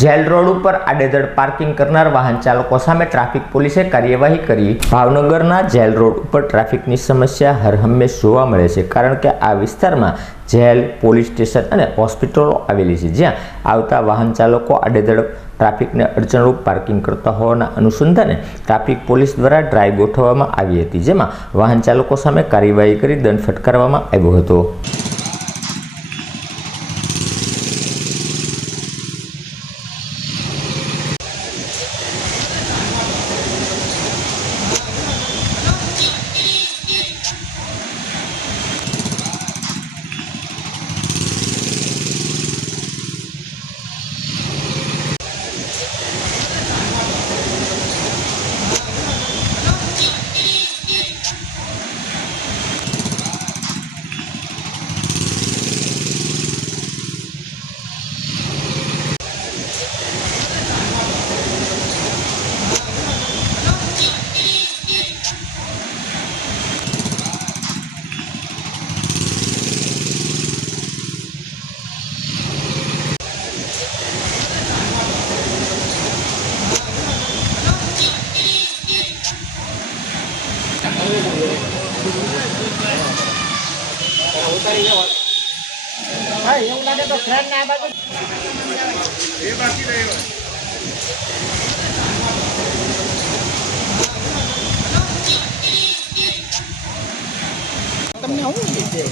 Jail road ઉપર આડેધડ parking કરનાર વાહન ચાલકો સામે ટ્રાફિક પોલીસે કાર્યવાહી કરી। ભાવનગરના જેલ રોડ ઉપર ટ્રાફિકની સમસ્યા હરહંમેશ જોવા મળે છે, કારણ કે આ વિસ્તારમાં જેલ, પોલીસ સ્ટેશન અને હોસ્પિટલો આવેલી છે, જ્યાં આવતા વાહન ચાલકો આડેધડ ટ્રાફિકને અડચણરૂપ પાર્કિંગ કરતા હોવાના અનુસંધાને ટ્રાફિક પોલીસ દ્વારા ડ્રાઈવ ગોઠવવામાં આવી હતી, જેમાં વાહન ચાલકો સામે કાર્યવાહી કરી દંડ ફટકારવામાં આવ્યો હતો। એવું લાગે તો ફ્રેન્ડ ના બાજુ એ બાકી રહ્યો તમને હું લીધે